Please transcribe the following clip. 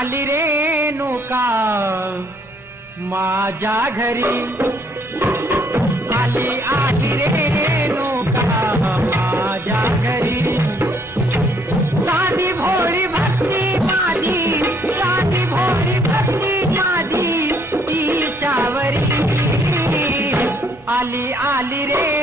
आली रेणुका माझ्या घरी, आली रेणुका माझ्या घरी. साधी भोळी भक्ती माझी, साधी भोळी भक्ती माझी तिच्यावरी. आली रे